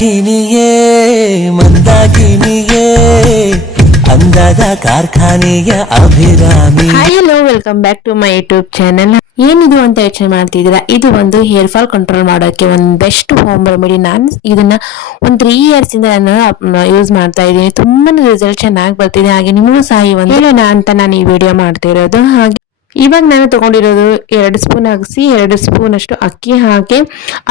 ಮಂದಾಕಿನಿಯೇ ಮಂದಾಕಿನಿಯೇ ಅಂದದ ಕಾರ್ಖಾನೆಯ ಅಭಿರಾಮಿ. Hi hello, welcome back to my YouTube channel. ಏನಿದು ಅಂತ ಯೋಚನೆ ಮಾಡ್ತಿದ್ದೀರಾ? ಇದು ಒಂದು ಹೇರ್ ಫಾಲ್ ಕಂಟ್ರೋಲ್ ಮಾಡೋಕ್ಕೆ ಒಂದು ಬೆಸ್ಟ್ ಹೋಮ್ ರೆಮಿಡಿ. ನಾನು ಇದನ್ನ ಒಂದು 3 years ಇಂದ ನಾನು ಯೂಸ್ ಮಾಡ್ತಾ ಇದ್ದೀನಿ. ತುಂಬಾನೇ ರಿಸಲ್ಟ್ ಚೆನ್ನಾಗಿ ಬರ್ತಿದೆ. ಹಾಗೆ ನಿಮಗೂ ಸಹ ಈ ಒಂದು ಹೇಳೋಣ ಅಂತ ನಾನು ಈ ವಿಡಿಯೋ ಮಾಡ್ತಿರೋದು. ಹಾಗೆ ಇವಾಗ ನಾನು ತಗೊಂಡಿರೋದು 2 ಸ್ಪೂನ್ ಅಗಸಿ, 2 ಸ್ಪೂನ್ ಅಷ್ಟು ಅಕ್ಕಿ, ಹಾಗೆ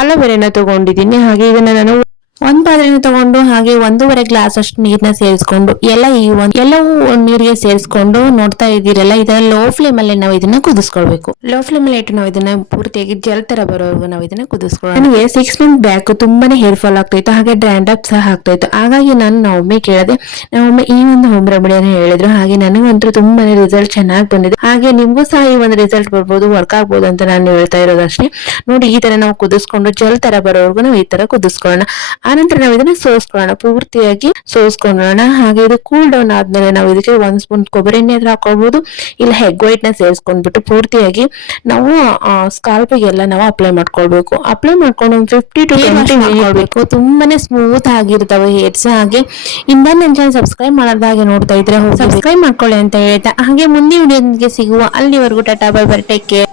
ಅಲೋವೆರಾನ ತಗೊಂಡಿದ್ದೀನಿ. ಹಾಗೆ ಇದನ್ನ ನಾನು ಒಂದ್ ಪಾತ್ರೆನ ತಗೊಂಡು ಹಾಗೆ 1.5 ಗ್ಲಾಸ್ ಅಷ್ಟು ನೀರ್ನ ಸೇರಿಸ್ಕೊಂಡು ಎಲ್ಲವೂ ನೀರಿಗೆ ಸೇರಿಸ್ಕೊಂಡು ನೋಡ್ತಾ ಇದ್ದೀರಲ್ಲ, ಇದನ್ನ ಲೋ ಫ್ಲೇಮ್ ಅಲ್ಲಿ ನಾವು ಇದನ್ನ ಕುದಿಸ್ಕೊಳ್ಬೇಕು. ಲೋ ಫ್ಲೇಮ್ ಅಲ್ಲಿ ಇಟ್ಟು ನಾವು ಇದನ್ನ ಪೂರ್ತಿಯಾಗಿ ಜೆಲ್ ತರ ಬರೋವರೆಗೂ ನಾವು ಇದನ್ನ ಕುದಿಸ್ಕೊಳ್ಳೋಣ. ನನಗೆ 6 months ಬ್ಯಾಕ್ ತುಂಬಾನೇ ಹೇರ್ ಫಾಲ್ ಆಗ್ತಾ ಇತ್ತು, ಹಾಗೆ ಡ್ಯಾಂಡ್ರಫ್ ಸಹ ಆಗ್ತಾ ಇತ್ತು. ಹಾಗಾಗಿ ನಾನು ನಮ್ಮೊಮ್ಮೆ ಕೇಳಿದೆ, ನಮ್ಮೊಮ್ಮೆ ಈ ಒಂದು ಹೋಮ್ ರೆಮಿಡಿಯನ್ನು ಹೇಳಿದ್ರು. ಹಾಗೆ ನನಗಂತೂ ತುಂಬಾನೇ ರಿಸಲ್ಟ್ ಚೆನ್ನಾಗಿ ಬಂದಿದೆ. ಹಾಗೆ ನಿಮ್ಗೂ ಸಹ ಈ ಒಂದು ರಿಸಲ್ಟ್ ಬರ್ಬೋದು, ವರ್ಕ್ ಆಗ್ಬೋದು ಅಂತ ನಾನು ಹೇಳ್ತಾ ಇರೋದಷ್ಟೇ. ನೋಡಿ, ಈ ತರ ನಾವು ಕುದಿಸ್ಕೊಂಡು ಜೆಲ್ ತರ ಬರೋವರೆಗೂ ನಾವು ಈ ತರ ಕುದಿಸ್ಕೊಳ್ಳೋಣ. ಆನಂತರ ನಾವು ಇದನ್ನ ಸೋಸ್ಕೊಳ್ಳೋಣ, ಪೂರ್ತಿಯಾಗಿ ಸೋಸ್ಕೊಳ್ಳೋಣ. ಹಾಗೆ ಇದು ಕೂಲ್ ಡೌನ್ ಆದ್ಮೇಲೆ ನಾವು ಇದಕ್ಕೆ 1 ಸ್ಪೂನ್ ಕೊಬ್ಬರಿ ಎಣ್ಣೆ ಆದ್ರೂ ಹಾಕೊಳ್ಬಹುದು, ಇಲ್ಲ ಎಗ್ ವೈಟ್ ನ ಸೇರಿಸ್ಕೊಂಡ್ಬಿಟ್ಟು ಪೂರ್ತಿಯಾಗಿ ನಾವು ಸ್ಕಾಲ್ಪಿಗೆಲ್ಲ ನಾವು ಅಪ್ಲೈ ಮಾಡ್ಕೊಳ್ಬೇಕು. ಅಪ್ಲೈ ಮಾಡ್ಕೊಂಡು 50 to 20 ಮಿನಿಟ್ ತುಂಬಾನೇ ಸ್ಮೂತ್ ಆಗಿರ್ತವೆ ಹೇರ್ಸ್. ಹಾಗೆ ಇನ್ನ ನನ್ನ ಚಾನಲ್ ಸಬ್ಸ್ಕ್ರೈಬ್ ಮಾಡೋದಾಗೆ ನೋಡ್ತಾ ಇದ್ರೆ ಸಬ್ಸ್ಕ್ರೈಬ್ ಮಾಡ್ಕೊಳ್ಳಿ ಅಂತ ಹೇಳ್ತಾ, ಹಾಗೆ ಮುಂದಿನ ವಿಡಿಯೋಗೆ ಸಿಗುವ ಅಲ್ಲಿವರೆಗೂ tata bye bye, take care.